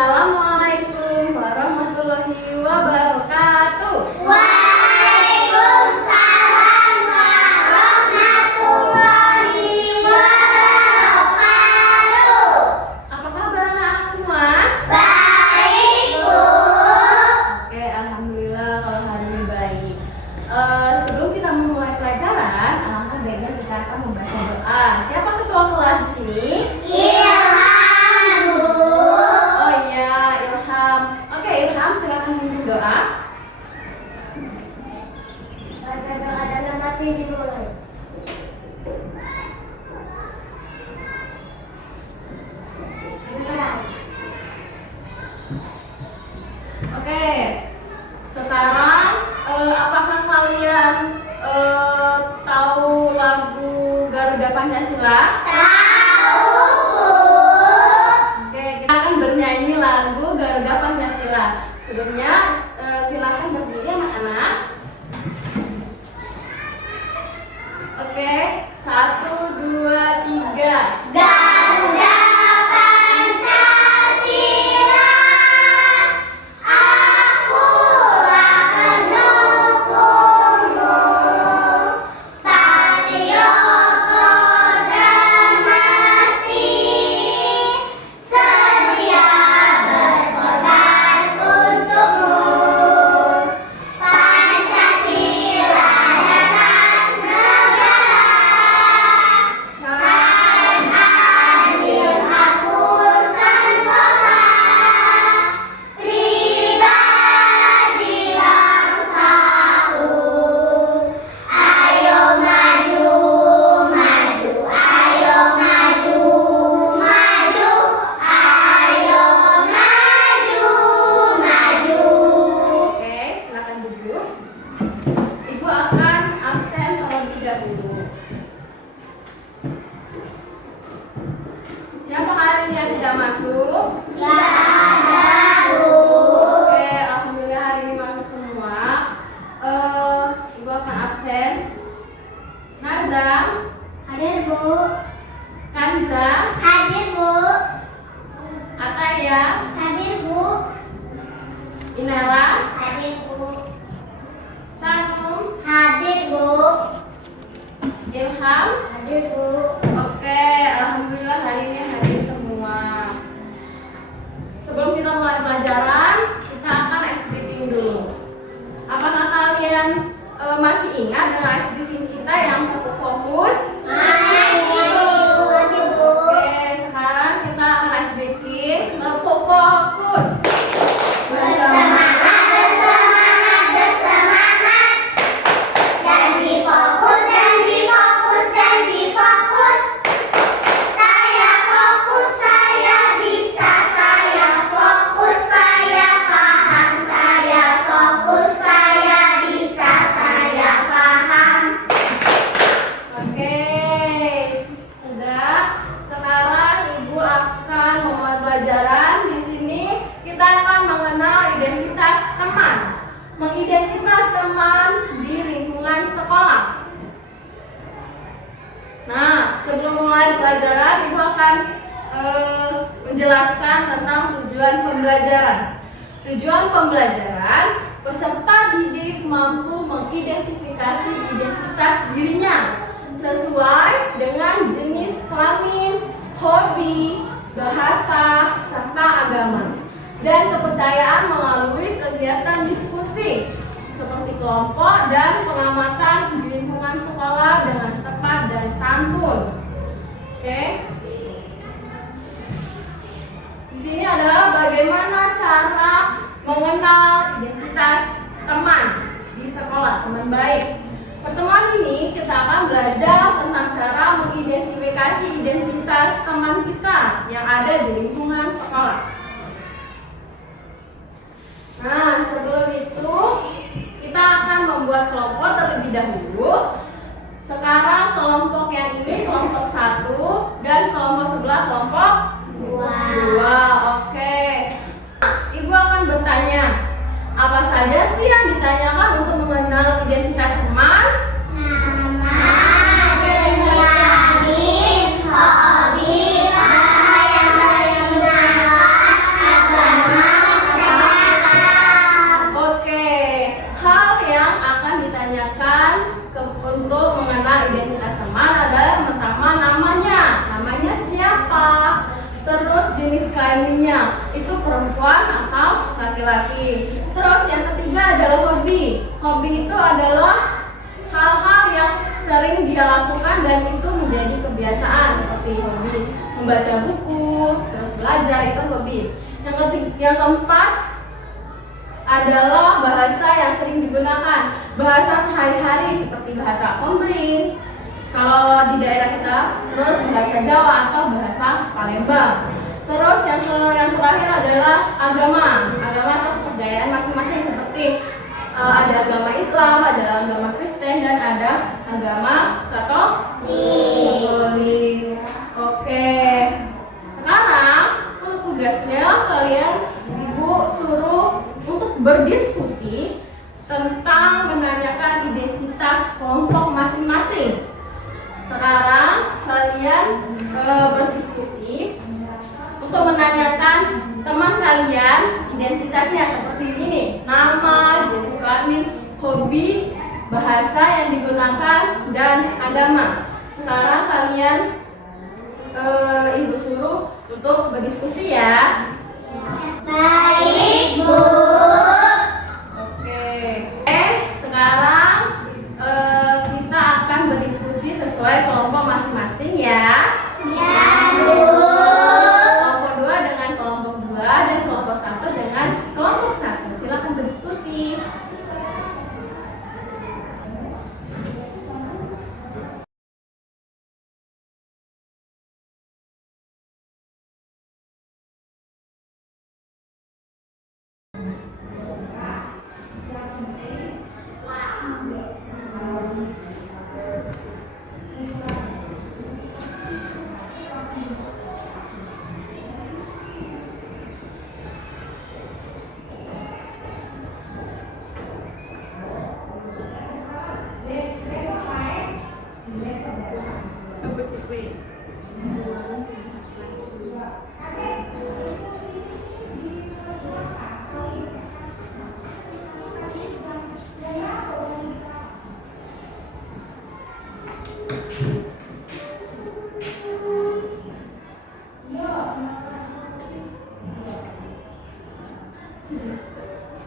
Assalamualaikum warahmatullahi wabarakatuh. Waalaikumsalam warahmatullahi wabarakatuh. Apa kabar anak-anak semua? Baik, Bu. Oke, alhamdulillah kalau hari ini baik. Sebelum kita memulai pelajaran, anak-anak baiknya kita akan membaca doa. Siapa ketua kelas di sini? Ilham, Bu. Oh iya, Ilham. Oke, Ilham, silakan memimpin doa. Baca doa dalam hati dimulai. Oke, sekarang apakah kalian tahu lagu Garuda Pancasila? Tahu, Bu. Oke, kita akan bernyanyi lagu Garuda Pancasila. Sebelumnya silakan berdiri anak-anak. Oke, 1, 2, 3. Garuda Pancasila, akulah pendukungmu, patriot proklamasi, sedia berkorban untukmu. Pancasila dasar negara, kan adil makmur sentosa, pribadi bangsaku. Ayo maju, maju, ayo maju, maju, ayo maju, maju. Oke, silakan duduk. Ibu akan absen terlebih dahulu. Siapa kalian yang tidak masuk? Gak ada, Bu. Oke, alhamdulillah hari ini masuk semua. Ibu akan absen. Nazam, Hadir, Bu. Kanza, Hadir, Bu. Ataya, Hadir, Bu. Inara, Hadir, Bu. Sanum, Hadir, Bu. Ilham. Hadir, Bu. Oke, alhamdulillah hari ini hadir semua. Sebelum kita mulai pelajaran, kita akan ice breaking dulu. Apakah kalian masih ingat dengan ice breaking kita yang terfokus? Makasih, Bu. Makasih, Bu. Oke, sekarang kita akan ice breaking fokus. Bersemangat, bersemangat, bersemangat. Janji fokus, janji fokus, janji fokus. Saya fokus, saya bisa, saya fokus, saya paham, saya fokus, saya bisa, saya paham. Oke, sudah. Sekarang Ibu akan memulai pelajaran. Di sini kita akan mengenal identitas teman, mengidentitas teman di lingkungan sekolah. Nah, sebelum mulai pelajaran, Ibu akan menjelaskan tentang tujuan pembelajaran. Tujuan pembelajaran, peserta didik mampu mengidentifikasi identitas dirinya sesuai dengan jenis kelamin, hobi, bahasa, serta agama, dan kepercayaan melalui kegiatan diskusi seperti kelompok dan pengamatan di lingkungan sekolah dengan tepat dan santun. Oke. Di sini adalah bagaimana cara mengenal identitas teman di sekolah, teman baik. Pertemuan ini kita akan belajar tentang cara mengidentifikasi identitas teman kita yang ada di lingkungan sekolah. Nah, sebelum itu kita akan membuat kelompok terlebih dahulu. Sekarang kelompok yang ini kelompok 1 dan kelompok sebelah kelompok 2. Oke. Ibu akan bertanya, apa saja sih yang ditanyakan untuk mengenal identitas teman? Nama, jenis kelamin, hobi, bahasa yang sering digunakan, agama, kebiasaan seperti hobi membaca buku, terus belajar itu hobi. Yang keempat adalah bahasa yang sering digunakan, bahasa sehari-hari seperti bahasa Komering kalau di daerah kita, terus bahasa Jawa atau bahasa Palembang. Terus yang terakhir adalah agama atau kepercayaan masing-masing seperti ada agama Islam, ada agama Kristen, dan ada agama Katolik. Oke, sekarang untuk tugasnya kalian Ibu suruh untuk berdiskusi tentang menanyakan identitas kelompok masing-masing. Sekarang kalian berdiskusi untuk menanyakan teman kalian identitasnya seperti ini: nama, jenis kelamin, hobi, bahasa yang digunakan, dan agama. Sekarang kalian Ibu suruh untuk berdiskusi ya. Baik, Bu. Oke. Sekarang kita akan berdiskusi sesuai kelompok masing-masing ya. Ya, Bu. Kelompok 2 dengan kelompok 2 dan kelompok 1 dengan kelompok 1. Silakan berdiskusi.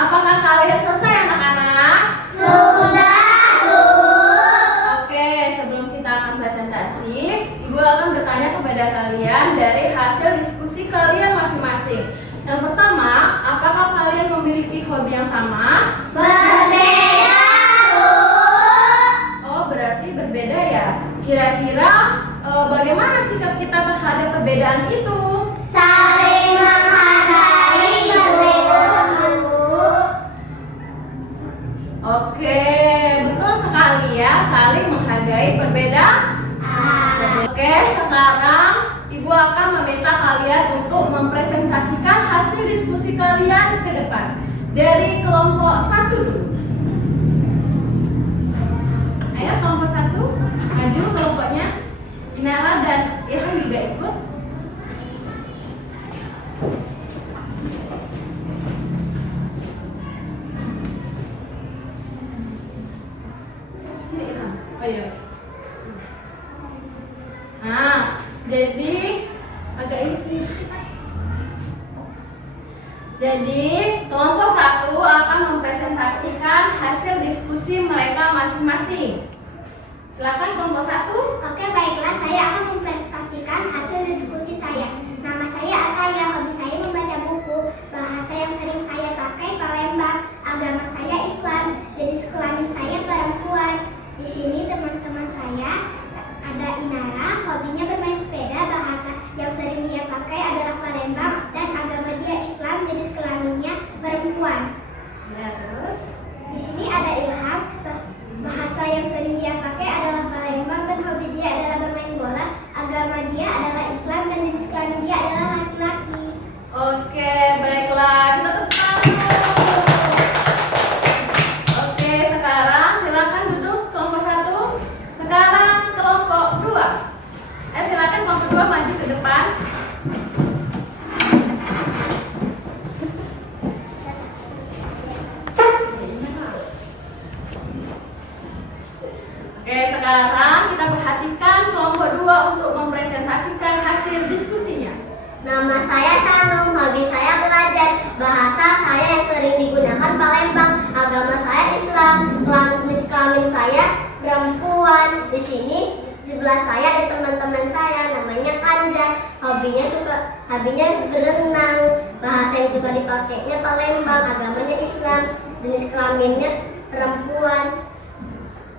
Apakah kalian selesai anak-anak? Sudah, Bu. Oke, sebelum kita akan presentasi, Ibu akan bertanya kepada kalian dari hasil diskusi kalian masing-masing. Yang pertama, apakah kalian memiliki hobi yang sama? Berbeda, Bu. Oh, berarti berbeda ya. Kira-kira bagaimana sikap kita terhadap perbedaan itu? Saling menghargai perbedaan, Bu. Oke, betul sekali ya, saling menghargai perbedaan. Oke, sekarang Ibu akan meminta kalian untuk mempresentasikan hasil diskusi kalian ke depan. Dari kelompok 1 dulu. Ayo kelompok 1, maju kelompoknya. Inara dan Irham juga ikut. Ini Irham. Oh iya. Nah, jadi agak ini sih. Jadi kelompok 1 akan mempresentasikan hasil diskusi mereka masing-masing. Silakan kelompok 1. Oke, baiklah, saya akan mempresentasikan hasil diskusi saya. Nama saya Ataya, hobi saya membaca buku, bahasa yang sering saya pakai Palembang, agama saya Islam, jenis kelamin saya perempuan. Di sini teman-teman saya ada Inara, hobinya bermain sepeda, bahasa yang sering dia pakai adalah Palembang, dan agama dia Islam, jenis kelaminnya perempuan. Ya, terus. Di sini ada Ilham, bahasa yang sering dia pakai adalah Palembang, dan hobi dia adalah bermain bola, agama dia adalah Islam, dan jenis kelamin dia adalah laki-laki. Oke, baiklah. Kita tepuk tangan. Oke, sekarang silakan duduk kelompok 1. Sekarang kelompok 2. Silakan kelompok 2 maju ke depan. Oke, sekarang kita perhatikan kelompok 2 untuk mempresentasikan hasil diskusinya. Nama saya Sanung, hobi saya belajar, bahasa saya yang sering digunakan Palembang, agama saya Islam, jenis kelamin saya perempuan. Di sini sebelah saya ada teman-teman saya. hobinya berenang, bahasa yang suka dipakainya Palembang, agamanya Islam, jenis kelaminnya perempuan.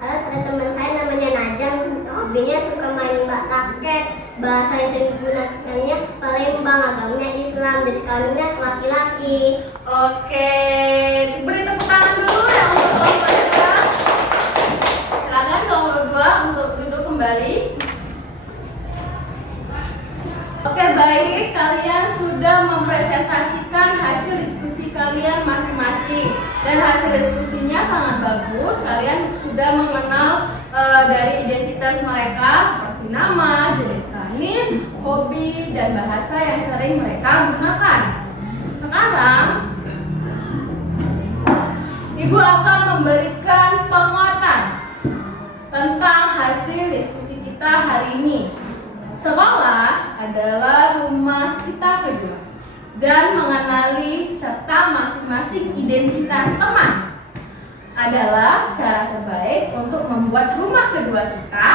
Lalu ada teman saya namanya Najam, hobinya suka main raket, bahasa yang sering digunakannya Palembang, agamanya Islam, jenis kelaminnya laki-laki. Oke, beri tepuk tangan dulu ya untuk kelompok 2. Silakan kelompok 2 untuk duduk kembali. Oke, baik, kalian sudah mempresentasikan hasil diskusi kalian masing-masing dan hasil diskusinya sangat bagus. Kalian sudah mengenal dari identitas mereka seperti nama, jenis kelamin, hobi, dan bahasa yang sering mereka gunakan. Sekarang Ibu akan memberikan penguatan tentang hasil diskusi kita hari ini. Sekolah adalah rumah kita kedua dan mengenali serta masing-masing identitas teman adalah cara terbaik untuk membuat rumah kedua kita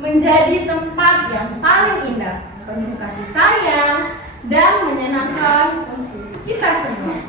menjadi tempat yang paling indah, penuh kasih sayang dan menyenangkan untuk kita semua.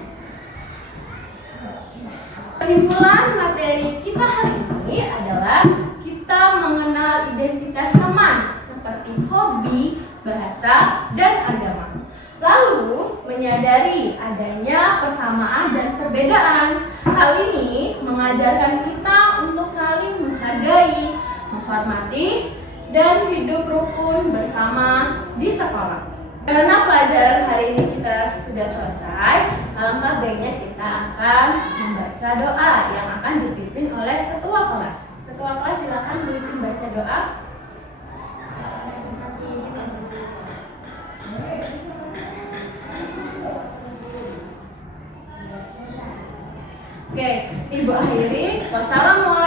Kesimpulan materi kita hari ini adalah kita mengenal identitas teman seperti hobi, bahasa, dan agama. Lalu menyadari adanya persamaan dan perbedaan. Hal ini mengajarkan kita untuk saling menghargai, menghormati, dan hidup rukun bersama di sekolah. Karena pelajaran hari ini kita sudah selesai, alangkah baiknya kita akan membaca doa yang akan dipimpin oleh ketua kelas. Ketua kelas silakan memimpin baca doa. Oke, Ibu akhiri. Wassalamualaikum